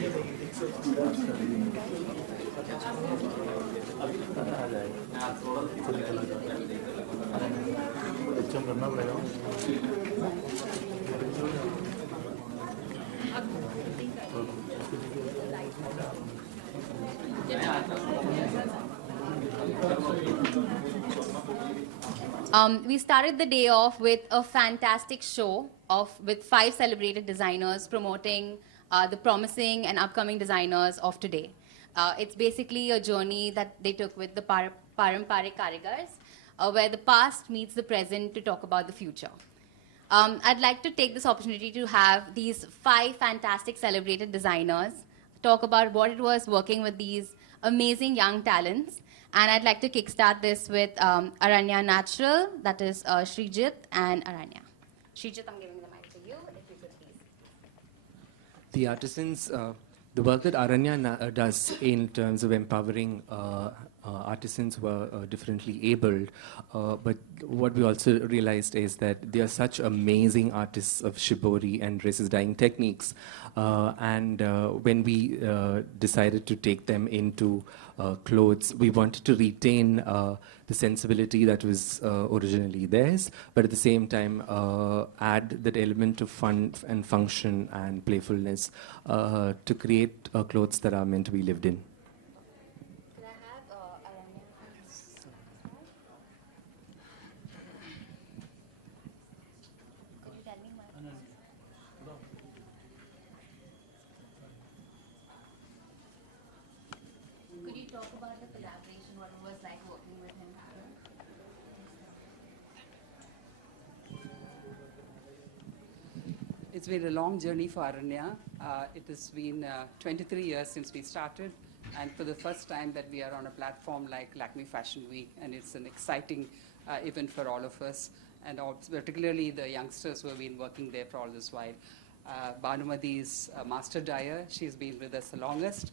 We started the day off with a fantastic show with 5 celebrated designers promoting the promising and upcoming designers of today. It's basically a journey that they took with the Paramparik Karigars, where the past meets the present to talk about the future. I'd like to take this opportunity to have these 5 fantastic celebrated designers talk about what it was working with these amazing young talents. And I'd like to kickstart this with Aranya Natural, that is Srijit and Aranya. Srijit, I'm giving the mic to you, if you could please. The artisans, the work that Aranya does in terms of empowering artisans who are differently abled, but what we also realized is that they are such amazing artists of shibori and resist dyeing techniques. And when we decided to take them into clothes, we wanted to retain the sensibility that was originally theirs, but at the same time add that element of fun and function and playfulness to create clothes that are meant to be lived in. It's been a long journey for Aranya. It has been 23 years since we started, and for the first time that we are on a platform like Lakme Fashion Week, and it's an exciting event for all of us, and particularly the youngsters who have been working there for all this while. Bhanumati is a master dyer. She's been with us the longest.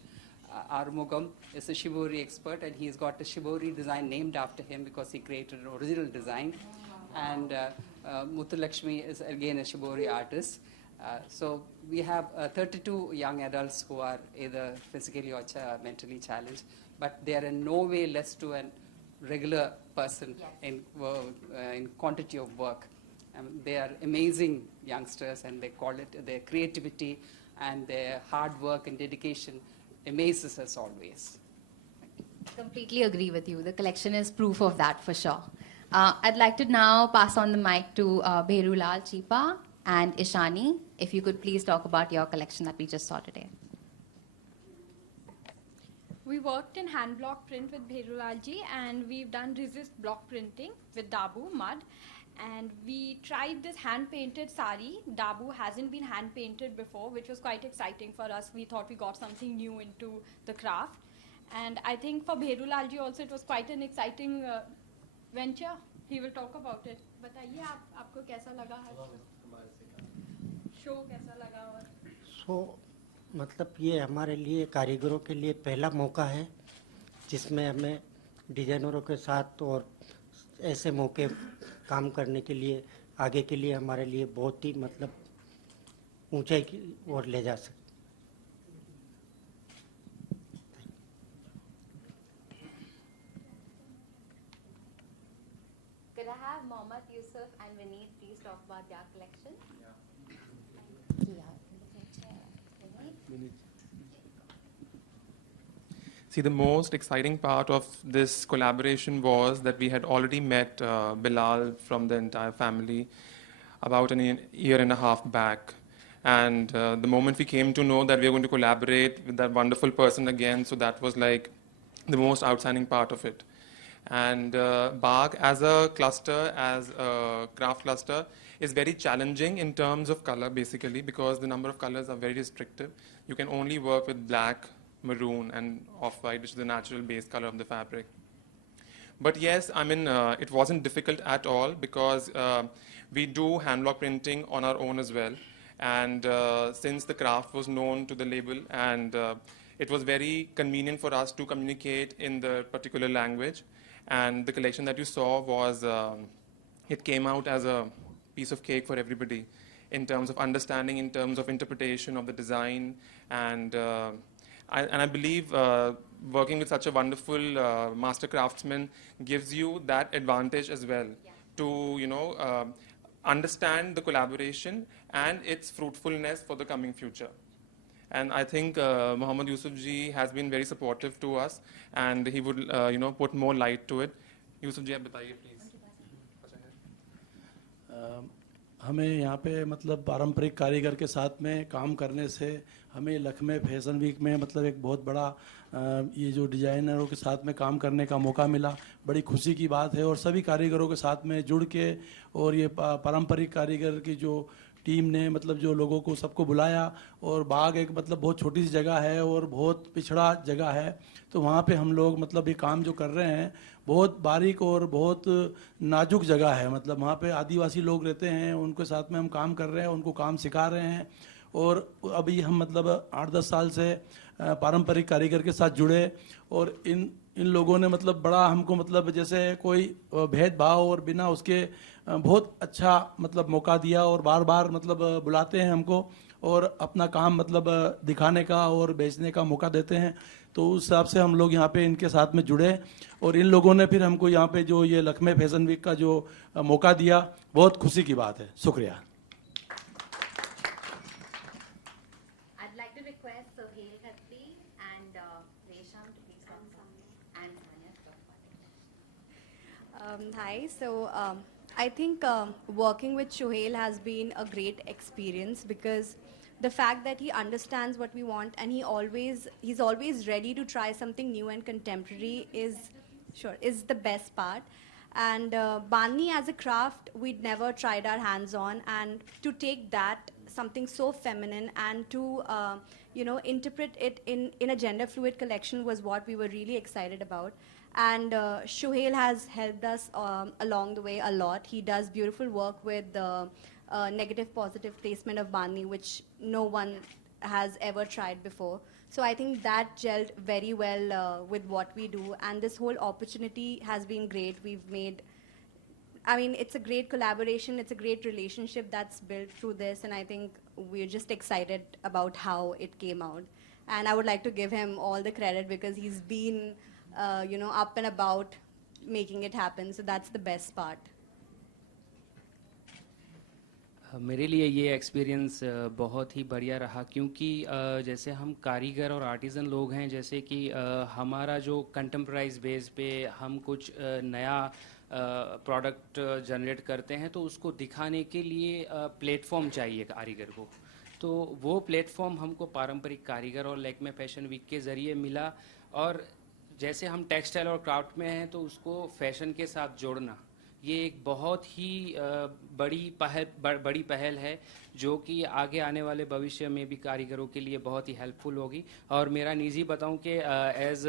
Arumugam is a shibori expert, and he's got a shibori design named after him because he created an original design. And Lakme is again a shibori artist. So we have 32 young adults who are either physically or mentally challenged, but they are in no way less to a regular person in quantity of work. They are amazing youngsters, and they call it their creativity and their hard work and dedication amazes us always. Completely agree with you. The collection is proof of that for sure. I'd like to now pass on the mic to Bherulal Chipa and Ishani. If you could please talk about your collection that we just saw today. We worked in hand block print with Bherulalji, and we've done resist block printing with Dabu mud. And we tried this hand painted sari. Dabu hasn't been hand painted before, which was quite exciting for us. We thought we got something new into the craft. And I think for Bherulalji also it was quite an exciting venture. He will talk about it. बताइए आपको कैसा लगा show कैसा लगा और show मतलब ये हमारे लिए कारीगरों के लिए पहला मौका है जिसमें हमें डिजाइनरों के साथ और ऐसे मौके काम करने के लिए आगे के लिए हमारे लिए बहुत ही मतलब ऊंचाई की ओर ले जा सकते। Could I have Mohammad, Yusuf and Vineet please talk about their collection? See, the most exciting part of this collaboration was that we had already met Bilal from the entire family about a year and a half back. And the moment we came to know that we were going to collaborate with that wonderful person again, so that was like the most outstanding part of it. And Bagh as a cluster, as a craft cluster, is very challenging in terms of color basically because the number of colors are very restrictive. You can only work with black, maroon and off-white, which is the natural base color of the fabric. But yes, I mean, it wasn't difficult at all because we do hand block printing on our own as well. And since the craft was known to the label and it was very convenient for us to communicate in the particular language. And the collection that you saw was, it came out as a piece of cake for everybody. in terms of understanding, in terms of interpretation of the design, and I believe working with such a wonderful master craftsman gives you that advantage as well, to understand the collaboration and its fruitfulness for the coming future. And I think Mohammad Yusuf ji has been very supportive to us, and he would put more light to it. Yusuf ji, आप बताइए please. हमें यहाँ पे मतलब पारंपरिक कारीगर के साथ में काम करने से हमें लखमे फैशन वीक में मतलब एक बहुत बड़ा ये जो डिजाइनरों के साथ में काम करने का मौका मिला, बड़ी खुशी की बात है। और सभी कारीगरों के साथ में जुड़ के और ये पारंपरिक कारीगर की जो टीम ने मतलब जो लोगों को सबको बुलाया, और बाग एक मतलब बहुत छोटी सी जगह है और बहुत पिछड़ा जगह है, तो वहाँ पे हम लोग मतलब ये काम जो कर रहे हैं बहुत बारीक और बहुत नाजुक जगह है। मतलब वहाँ पे आदिवासी लोग रहते हैं, उनके साथ में हम काम कर रहे हैं, उनको काम सिखा रहे हैं। और अभी हम मतलब 8-10 साल से पारंपरिक कारीगर के साथ जुड़े, और इन लोगों ने मतलब बड़ा हमको मतलब जैसे कोई भेदभाव और बिना उसके बहुत अच्छा मतलब मौका दिया, और बार बार मतलब बुलाते हैं हमको और अपना काम मतलब दिखाने का और बेचने का मौका देते हैं। तो उस हिसाब से हम लोग यहाँ पे इनके साथ में जुड़े, और इन लोगों ने फिर हमको यहाँ पे जो ये लखमे फैशन वीक का जो मौका दिया, बहुत खुशी की बात है। शुक्रिया। Hi, so I think working with Shohail has been a great experience, because the fact that he understands what we want and he's always ready to try something new and contemporary is the best part. And Bani as a craft, we'd never tried our hands on, and to take that something so feminine and to interpret it in a gender fluid collection was what we were really excited about. And Shohail has helped us along the way a lot. He does beautiful work with the negative positive placement of Bani, which no one has ever tried before. So I think that gelled very well with what we do, and this whole opportunity has been great. It's a great collaboration, it's a great relationship that's built through this, and I think we're just excited about how it came out. And I would like to give him all the credit, because he's been up and about making it happen, so that's the best part. मेरे लिए ये experience बहुत ही बढ़िया रहा, क्योंकि जैसे हम कारीगर और आर्टिज़न लोग हैं, जैसे कि हमारा जो कंटेम्पराइज बेस पे हम कुछ नया प्रोडक्ट जनरेट करते हैं, तो उसको दिखाने के लिए प्लेटफॉर्म चाहिए कारीगर को। तो वो प्लेटफॉर्म हमको पारंपरिक कारीगर और लैक्मे फैशन वीक के ज़रिए मिला। और जैसे हम टेक्सटाइल और क्राफ्ट में हैं, तो उसको फैशन के साथ जोड़ना, ये एक बहुत ही बड़ी पहल है, जो कि आगे आने वाले भविष्य में भी कारीगरों के लिए बहुत ही हेल्पफुल होगी। और मेरा निजी बताऊं कि एज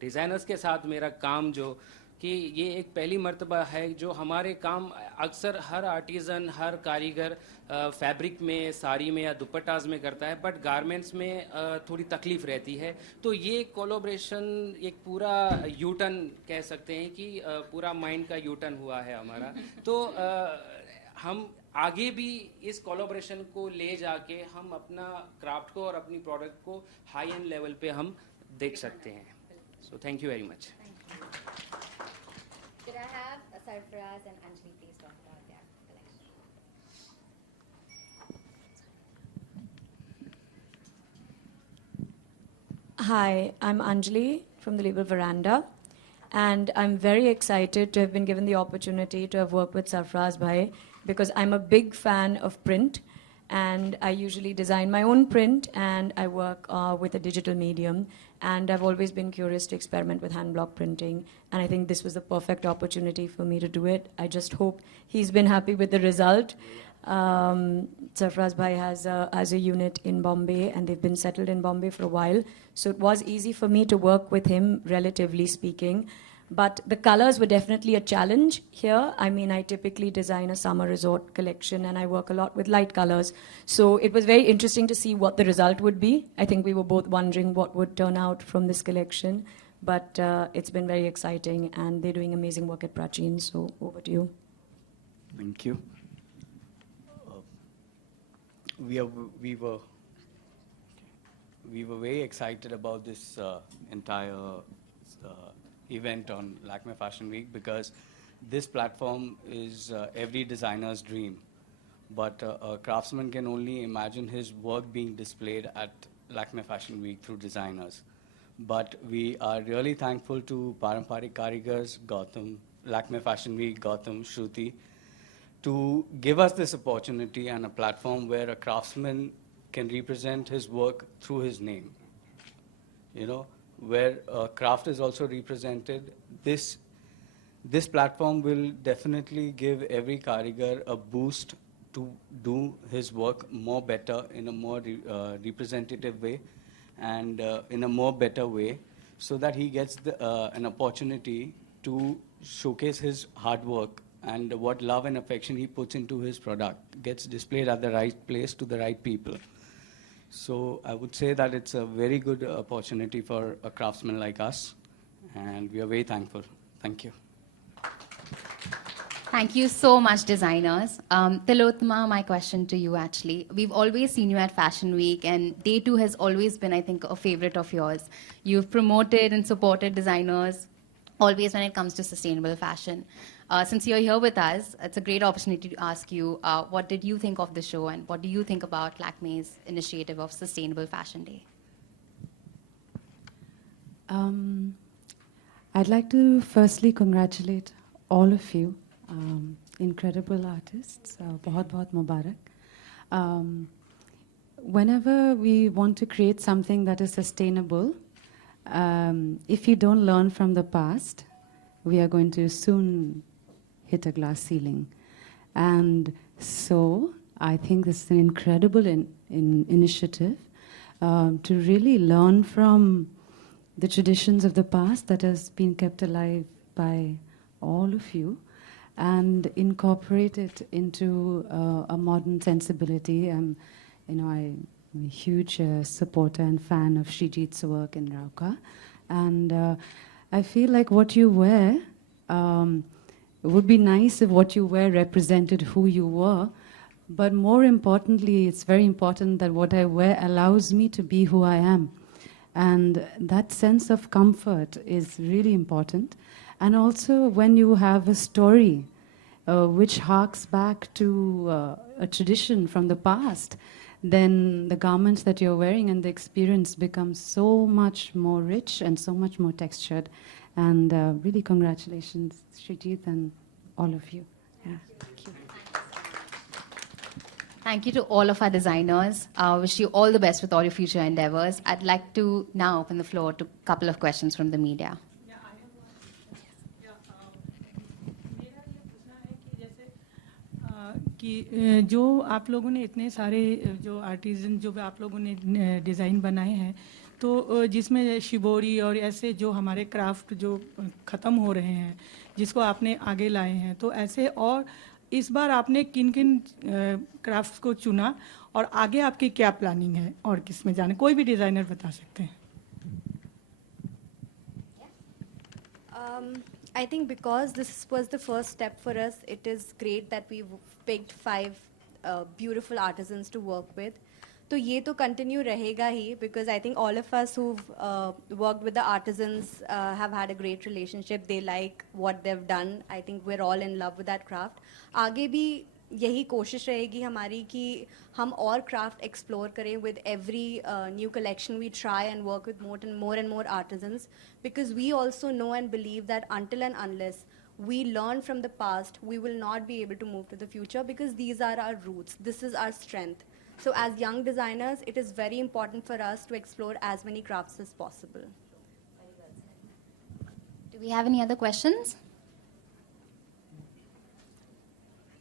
डिज़ाइनर्स के साथ मेरा काम जो कि ये एक पहली मर्तबा है जो हमारे काम अक्सर हर आर्टिज़न, हर कारीगर फैब्रिक में, साड़ी में या दुपट्टाज में करता है, बट गारमेंट्स में थोड़ी तकलीफ़ रहती है। तो ये कोलैबोरेशन एक पूरा यूटर्न कह सकते हैं कि पूरा माइंड का यूटर्न हुआ है हमारा। तो हम आगे भी इस कोलैबोरेशन को ले जाके हम अपना क्राफ्ट को और अपनी प्रोडक्ट को हाई एंड लेवल पे हम देख सकते हैं। So thank you very much. Could I have Sarfaraz and Anjali please talk about their collection? Hi, I'm Anjali from the label Veranda, and I'm very excited to have been given the opportunity to have worked with Sarfaraz Bhai, because I'm a big fan of print, and I usually design my own print, and I work with a digital medium, and I've always been curious to experiment with hand block printing, and I think this was the perfect opportunity for me to do it. I just hope he's been happy with the result. Sarfaraz Bhai has a unit in Bombay, and they've been settled in Bombay for a while, so it was easy for me to work with him, relatively speaking. But the colors were definitely a challenge here. I mean, I typically design a summer resort collection, and I work a lot with light colors. So it was very interesting to see what the result would be. I think we were both wondering what would turn out from this collection. But it's been very exciting, and they're doing amazing work at Prachin. So over to you. Thank you. we were very excited about this entire event on Lakme Fashion Week because this platform is every designer's dream. But a craftsman can only imagine his work being displayed at Lakme Fashion Week through designers. But we are really thankful to Paramparik Karigars, Gautam, Lakme Fashion Week, Gautam, Shruti, to give us this opportunity and a platform where a craftsman can represent his work through his name. You know, where craft is also represented. This platform will definitely give every Karigar a boost to do his work more better in a more representative way and in a more better way so that he gets an opportunity to showcase his hard work and what love and affection he puts into his product gets displayed at the right place to the right people. So I would say that it's a very good opportunity for a craftsman like us, and we are very thankful. Thank you. Thank you so much, designers. Tilotma, my question to you actually. We've always seen you at Fashion Week, and Day 2 has always been, I think, a favorite of yours. You've promoted and supported designers always when it comes to sustainable fashion. Since you're here with us, it's a great opportunity to ask you, what did you think of the show, and what do you think about Lakme's initiative of Sustainable Fashion Day? I'd like to firstly congratulate all of you. Incredible artists. Bahut Mubarak. Whenever we want to create something that is sustainable, if you don't learn from the past, we are going to soon hit a glass ceiling. And so I think this is an incredible initiative to really learn from the traditions of the past that has been kept alive by all of you and incorporate it into a modern sensibility. I'm a huge supporter and fan of Srijit's work in Rauka. And I feel like what you wear, it would be nice if what you wear represented who you were. But more importantly, it's very important that what I wear allows me to be who I am. And that sense of comfort is really important. And also when you have a story which harks back to a tradition from the past, then the garments that you're wearing and the experience becomes so much more rich and so much more textured. And really congratulations, Srijit, and all of you. Yeah, thank you. Thank you to all of our designers. I wish you all the best with all your future endeavors. I'd like to now open the floor to a couple of questions from the media. कि जो आप लोगों ने इतने सारे जो artesian जो आप लोगों ने डिज़ाइन बनाए हैं तो जिसमें शिबोरी और ऐसे जो हमारे क्राफ्ट जो ख़त्म हो रहे हैं जिसको आपने आगे लाए हैं तो ऐसे और इस बार आपने किन किन क्राफ्ट्स को चुना और आगे आपकी क्या प्लानिंग है और किस में जाने कोई भी डिज़ाइनर बता सकते हैं I think because this was the first step for us, it is great that we picked 5 beautiful artisans to work with. So ये तो continue रहेगा ही because I think all of us who've worked with the artisans have had a great relationship. They like what they've done. I think we're all in love with that craft. आगे भी यही कोशिश रहेगी हमारी कि हम और craft explore करें with every new collection we try and work with more and more artisans because we also know and believe that until and unless we learn from the past, we will not be able to move to the future because these are our roots. This is our strength. So as young designers, it is very important for us to explore as many crafts as possible. Do we have any other questions?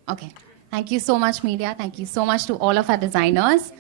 Okay. Thank you so much, media. Thank you so much to all of our designers.